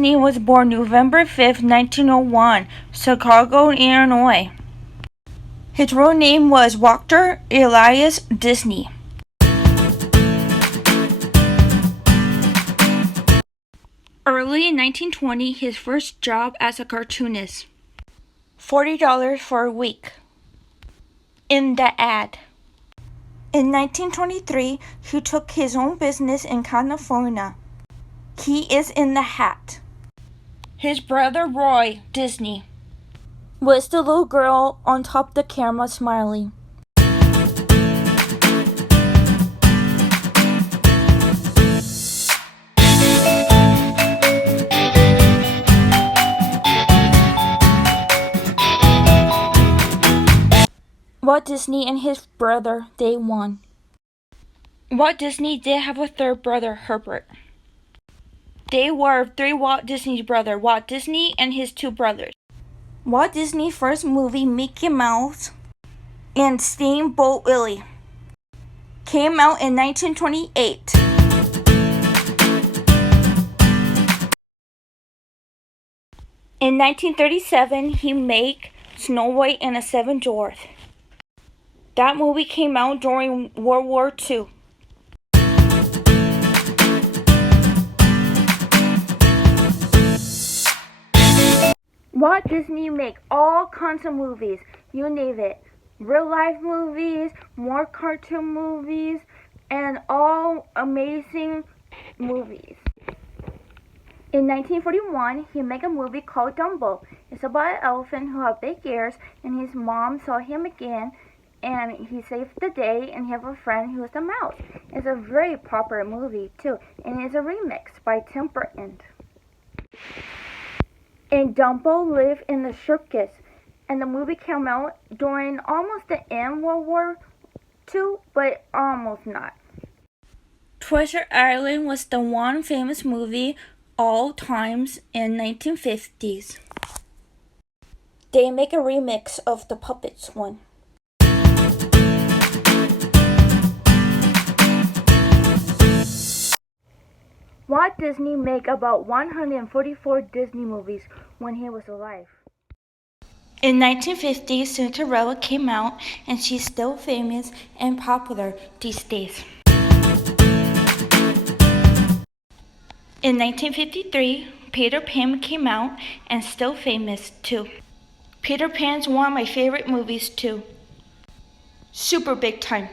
Disney was born November 5th, 1901, Chicago, Illinois. His real name was Walter Elias Disney. Early in 1920, his first job as a cartoonist. $40 for a week. In the ad. In 1923, he took his own business in California. He is in the hat. His brother Roy Disney was the little girl on top of the camera smiling. Walt Disney and his brother, they won. Walt Disney did have a third brother, Herbert. They were three Walt Disney's brothers, Walt Disney and his two brothers. Walt Disney's first movie, Mickey Mouse and Steamboat Willie, came out in 1928. In 1937, he made Snow White and the Seven Dwarfs. That movie came out during World War II. Walt Disney make all kinds of movies, you name it. Real life movies, more cartoon movies, and all amazing movies. In 1941, he made a movie called Dumbo. It's about an elephant who had big ears, and his mom saw him again, and he saved the day, and he have a friend who is a mouse. It's a very popular movie too, and it's a remix by Tim Burton. And Dumbo lived in the circus, and the movie came out during almost the end of World War II, but almost not. Treasure Island was the one famous movie all times in 1950s. They make a remix of the Puppets one. Walt Disney made about 144 Disney movies when he was alive. In 1950, Cinderella came out, and she's still famous and popular these days. In 1953, Peter Pan came out and still famous too. Peter Pan's one of my favorite movies too. Super big time.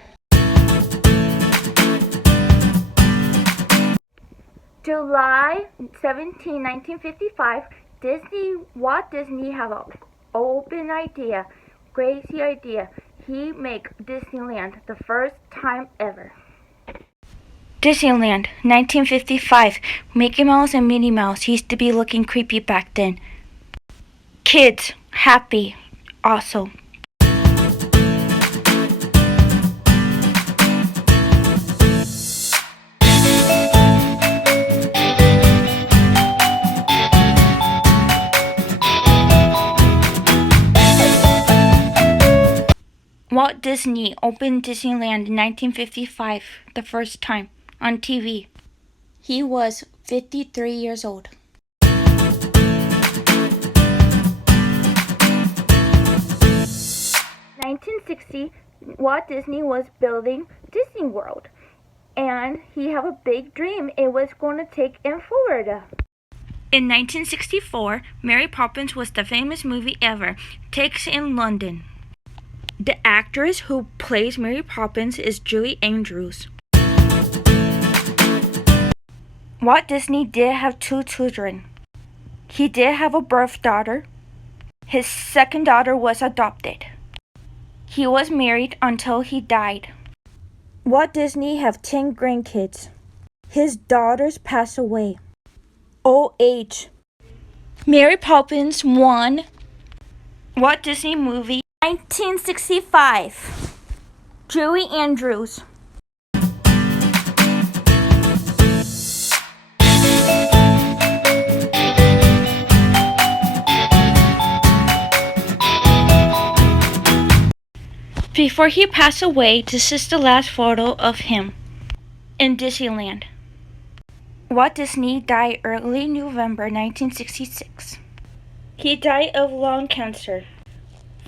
July 17, 1955, Walt Disney had an open idea, crazy idea. He made Disneyland the first time ever. Disneyland, 1955. Mickey Mouse and Minnie Mouse used to be looking creepy back then. Kids, happy, also. Walt Disney opened Disneyland in 1955, the first time, on TV. He was 53 years old. In 1960, Walt Disney was building Disney World, and he had a big dream. It was going to take in Florida. In 1964, Mary Poppins was the famous movie ever, takes in London. The actress who plays Mary Poppins is Julie Andrews. Walt Disney did have two children. He did have a birth daughter. His second daughter was adopted. He was married until he died. Walt Disney had 10 grandkids. His daughters passed away. Old age. Mary Poppins won Walt Disney movie 1965. Julie Andrews. Before he passed away, this is the last photo of him in Disneyland. Walt Disney died early November 1966. He died of lung cancer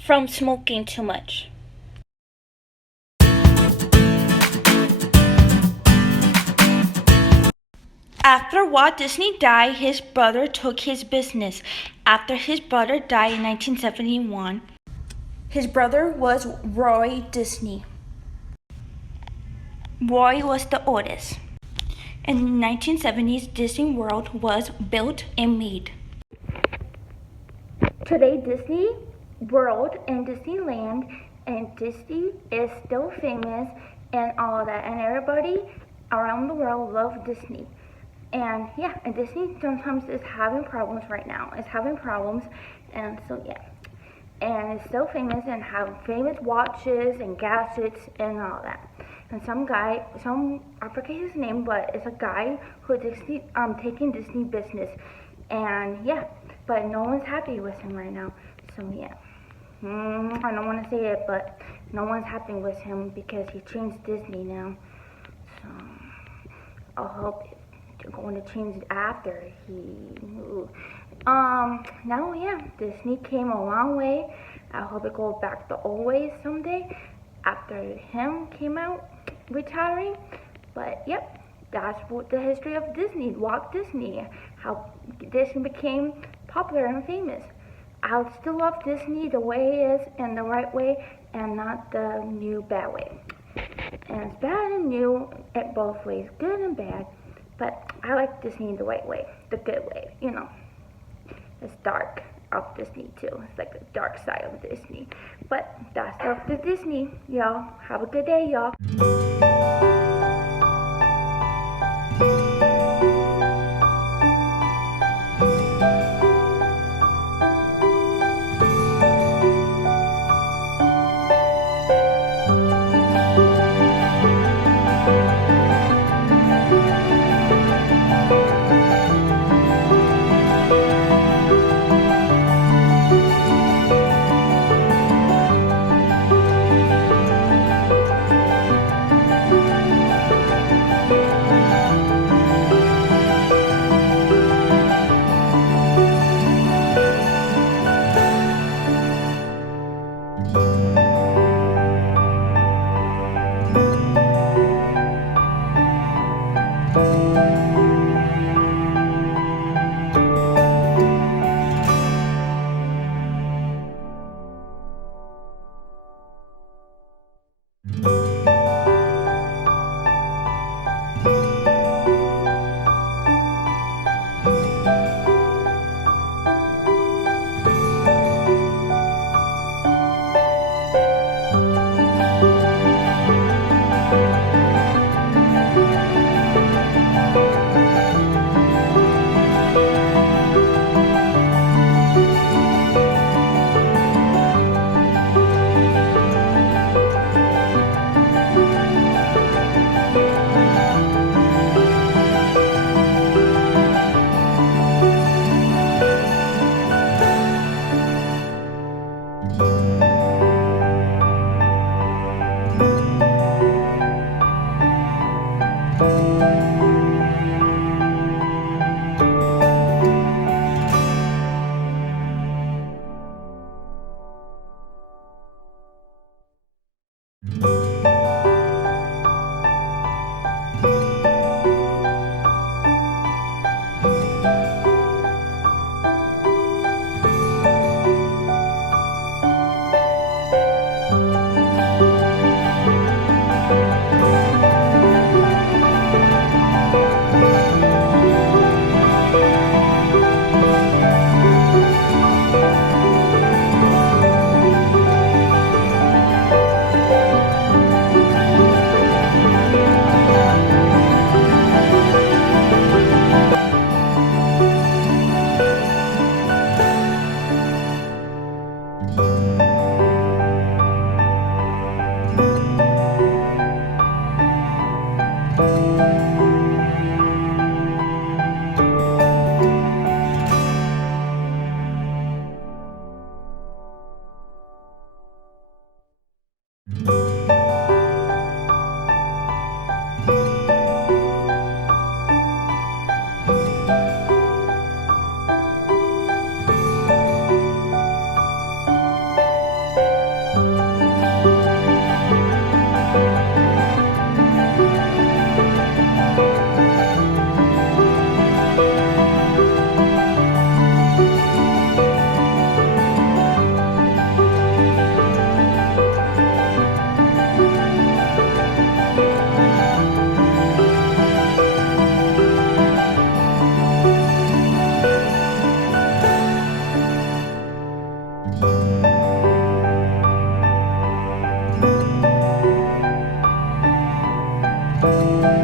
from smoking too much. After Walt Disney died, his brother took his business. After his brother died in 1971, his brother was Roy Disney. Roy was the oldest. In the 1970s, Disney World was built and made. Today, Disney World and Disneyland and Disney is still famous and all that, and everybody around the world loves Disney. And yeah, and Disney sometimes is having problems right now. It's having problems, and so yeah. And it's still famous and have famous watches and gadgets and all that. And I forget his name, but it's a guy who's taking Disney business. And yeah, but no one's happy with him right now. So yeah. I don't want to say it, but no one's happy with him because he changed Disney now. So I hope they're going to change it after he moved. Now yeah, Disney came a long way. I hope it goes back the old ways someday after him came out retiring. But yep, that's what the history of Disney, Walt Disney, how Disney became popular and famous. I still love Disney the way it is and the right way and not the new bad way. And it's bad and new at both ways, good and bad. But I like Disney the right way, the good way, you know. It's dark of Disney too. It's like the dark side of Disney. But that's of the Disney, y'all. Have a good day, y'all. Bye.